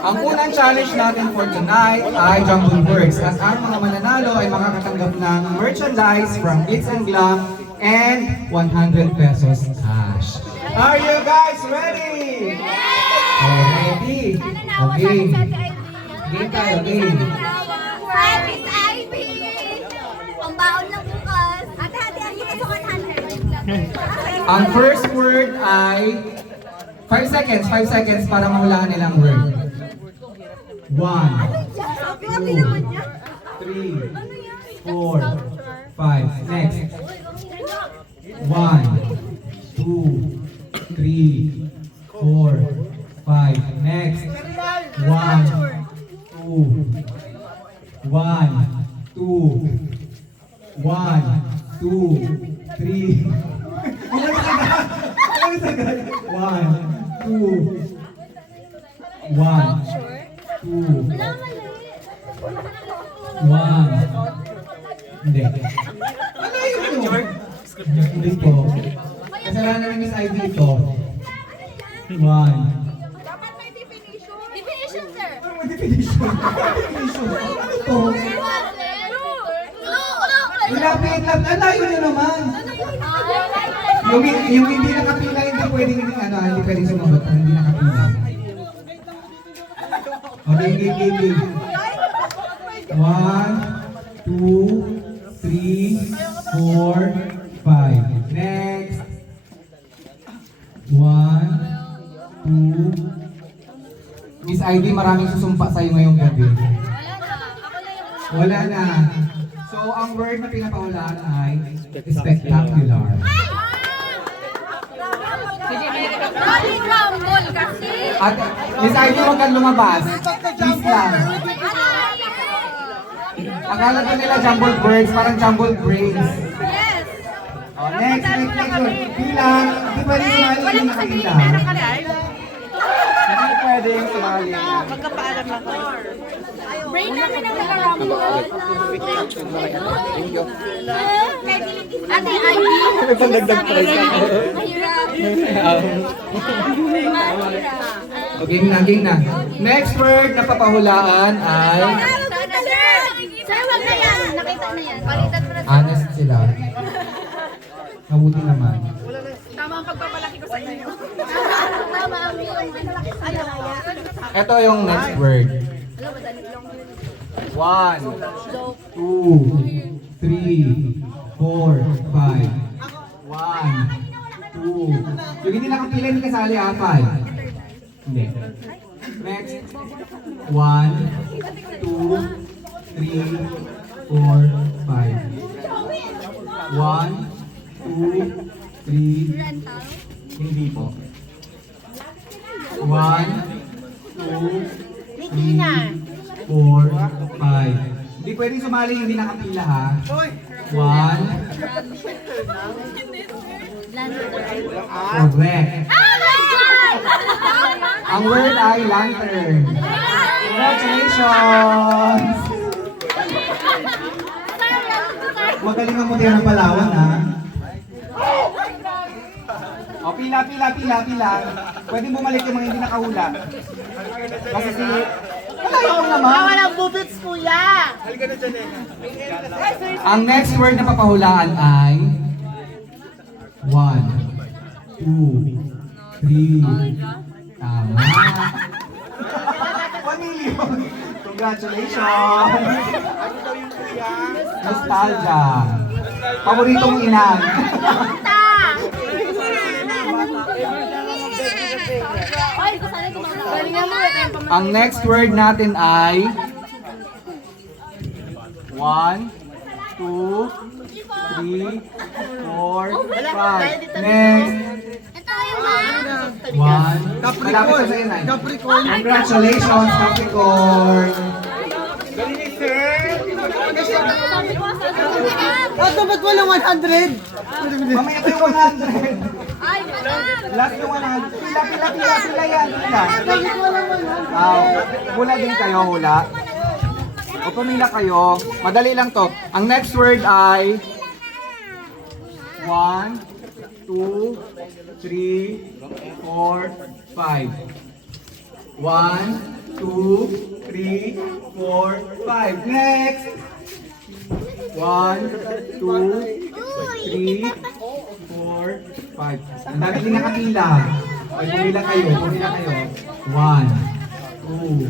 Ang unang challenge natin for tonight ay Jumble Words. At ang mga mananalo ay makakatanggap ng merchandise from Glitz and Glam and 100 pesos cash. Are you guys ready? Ready? Okay. Game tayo, game. Miss Ivy! Ang baon na bukas. Ate, ang higit sa 100. Ang first word ay 5 seconds para mahulaan nilang word. 1, 2, 3, 4, 5. Next. 1, 2, 3, 4, 5. Next. 1, 2, 1, 2, 1, 2, 3. One, two, one, two, one. Hindi. Ano yun? Hindi po. Kasalanan ni Miss Ivy ito. One. Dapat may definition. Definition, sir. Ano may definition? Definition. Ano to? Malapit lang. Ano yun naman? Yung hindi nakapila, hindi pwedeng hindi pwedeng sumabat. Hindi nakapila. Okay, game. 1, 2, 3, 4, 5. Next. 1, 2. Miss Ivy, maraming susumpa sa'yo ngayong gabi. Wala na. So, ang word na pinapawalaan ay spectacular. Rolly Rumble kasi. At Miss Ivy, huwag kang lumabas. Please lang. Akala ko nila jumbled words, parang jumbled brains. Yes. Oh, next. Bilang, hindi pwede sumali yung nakakita. Hindi pwede sumali. Magkapaalam lang ko. Brain namin ang nag-rumble. Ate Ivy. Nagpandagdag pa rin. Mahirap. Game na. Next word na papahulaan ay Sir, wag na yan. Nakita na yan. Palitan mo na. honest sila. Mabuti naman. Tama ang pagpapalaki ko sa inyo. Tama ang yun. Ito yung next word. 1, 2, 3, 4, 5. 1, 2, 3, 4, 5. 1, 2, 3, 4, 5. Yung hindi nakapila, hindi kasali 5. Hindi. Next. 1, 2, 3, 4, 5. 1, 2, 3, 4, 5. 1, 2, hindi po. 1, 2, 3, 4, 5. Hindi pwedeng sumali yung hindi nakapila ha. 1. Correct. Ang word ay lantern. Congratulations! Magaling ang mutihan ng Palawan ha. O, pila. Pwede bumalik yung mga hindi nakahula. Kasi si... Malayo naman. Walang bubits, kuya! Ang next word na papahulaan ay 1, 2, 3. Tama. 1 million. Congratulations. Nostalgia. Paboritong inang. Ang next word natin ay 1, 2, 3, 4, 5. Next. Ito yung mga. 1. Malapit na sa'yo, Nay. Congratulations, Capricorn. Dapat walang 100! Mamaya pa yung 100. Ay, madam. Last yung 100. Pila yan. Hula din kayo, hula. O pumila kayo. Madali lang to. Ang next word ay 1, 2, 3, 4, 5. 1, 2, 3, 4, 5. Next! 1, 2, 3, 4, 5. Ang dami din nakapila. Okay, pumila kayo. 1, 2,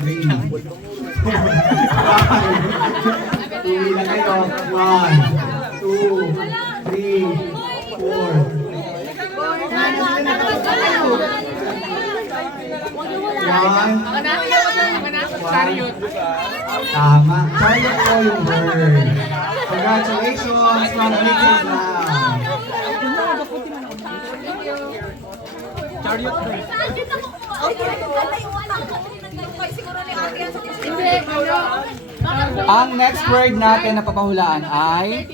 3, 4, 5. Pumila kayo. 1, 2, 3, 4. Tama. Chariot po yung word. Congratulations from Mixing Lab. Ang next word natin na papahulaan ay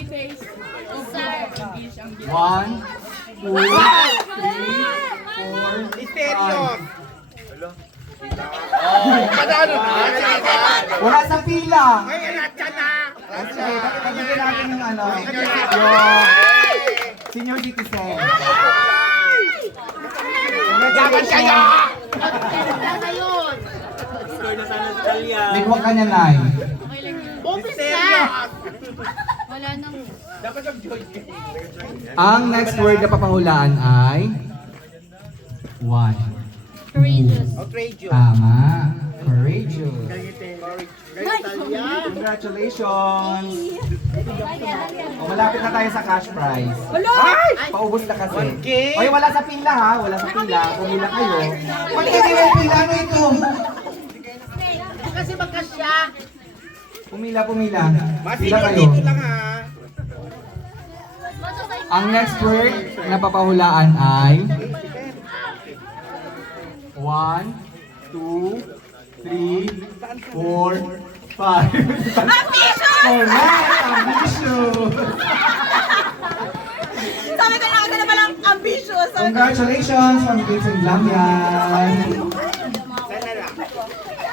1, 2, 3, 4, 5. Wala sa pila. Sige, pagkakagyan natin yung ano, yung senior citizen. Dapat kayo! Ligwa ka na, Nay. Wala nang... Ang next word na papahulaan ay 1. Courageous. Tama. Courageous. Congratulations! O, malapit na tayo sa cash prize. Ay! Paubos na kasi. Oy, wala sa pila ha. Wala sa pila. Pumila kayo. Pag hindi may pila, ano ito? Kasi magkasya. Pumila. Pila kayo. Ang next word na papahulaan ay 1, 2, 3, 4, 5. Correct! Ambitious! Sabi ko na ako na palang ambitious. Congratulations from Kids and Glam yan!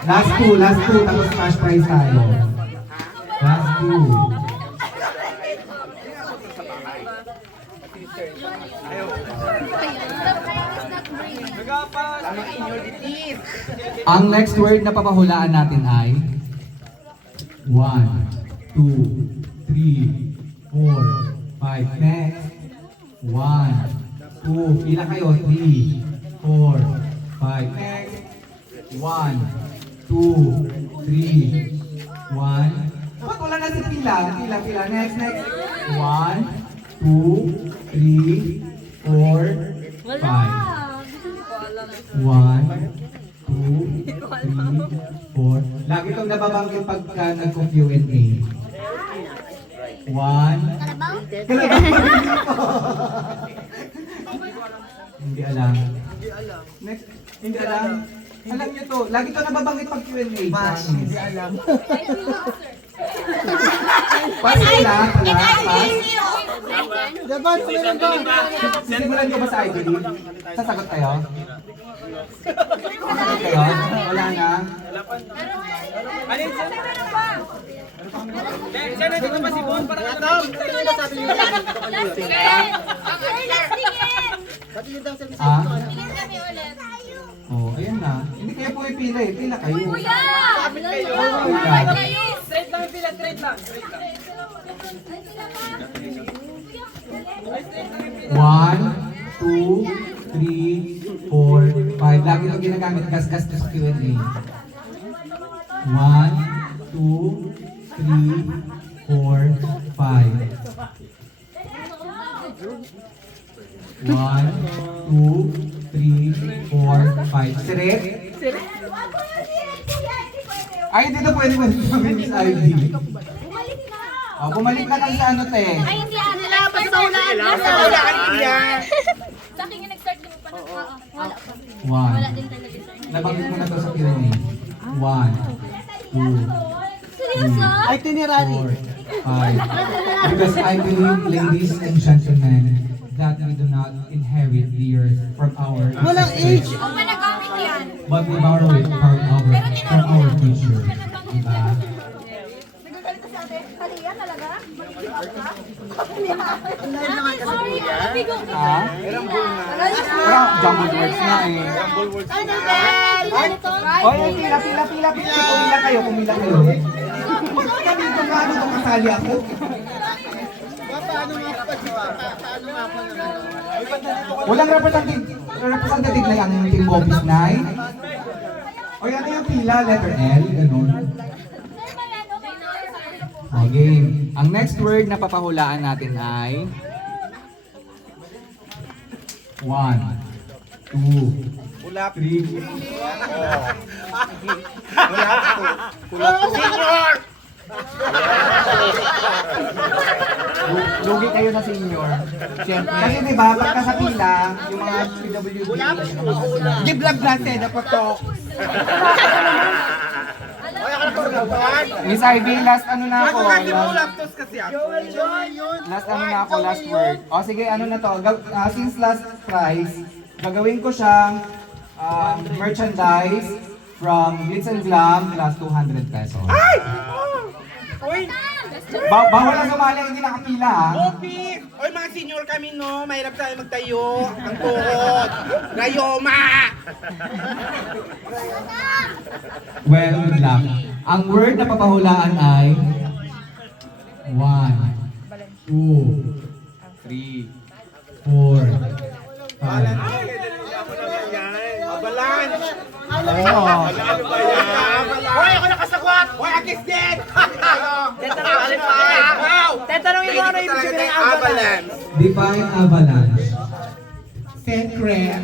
Last two, tapos cash prize tayo. Last two. Ang next word na papahulaan natin ay 1, 2, 3, 4, 5. Next. 1, 2. Pila kayo? 3, 4, 5. Next. 1, 2, 3, 1. Ba't wala na si pila? Pila. Next. 1, 2, 3, 4, 5. 1, 2, 3, 4. Lagi itong nababanggit pagka nagko-Q&A. 1. Hindi alam. Next. Hindi alam. Alam niyo to. Lagi ito nababanggit pag Q&A. Hindi alam. Pass ko lang. Dapat meron ba? Sisimulan ko ba sa IBD? Sasagot kayo? Sasagot kayo? Wala na? Ah? Oh, ayan na. Hindi kayo pumipila eh. Pila kayo. One, 2, 3, 4, 5. Lagi ito ginagamit gas-gas to sa Q&A. 1, 2, 3, 4, 5. 1, 2, 3, 4, 5. Sirit? Ay, dito pwede mo Miss Ivy. Oh, bumalik na kasi sa ano, te. Ay, hindi ano lang. Basta ulaan. Sa akin yung nag-start mo pa. Wala pa. 1. Wala din talaga sir. Nabanggit mo na to sa Q&A. 1, 2, Seryoso? Itinerary. 5. Because I believe, ladies and gentlemen, that we do not inherit the earth from our Walang age. Ang panagamit yan. but we borrow it from our future. Diba? Kaliya talaga? Sorry, bigo ka. Ha? Parang jumbled words na eh. Ano ba? O yan, pila. Pumila kayo. Kami kung paano kung kasali ako. Walang representative na yung team office 9. O yan na yung pila, letter L, ganun. O game. Ang next word na papahulaan natin ay 1, 2, 3. Lugi kayo na senior. Siyempre. Kasi diba, pagka sa pila, yung mga PWD, Giblab natin, dapat to. Miss Ivy, last ano na ako. Laptos kasi ako. Last word. O sige, ano na to. Since last prize, gagawin ko siyang merchandise from Glitz and Glam plus 200 pesos. Bawal na sumali, hindi nakapila ha. Opi! Oy, mga senior kami, no? Mahirap tayo magtayo. Ang tuhod. Rayoma! Well, good luck. Ang word na papahulaan ay 1, 2, 3, 4, 5. Avalanche! Oh. Hoy, ako nakasagot! Hoy, akis din! Tatanungin mo ano ibig sabihin ng avalanche. Define avalanche. Secret.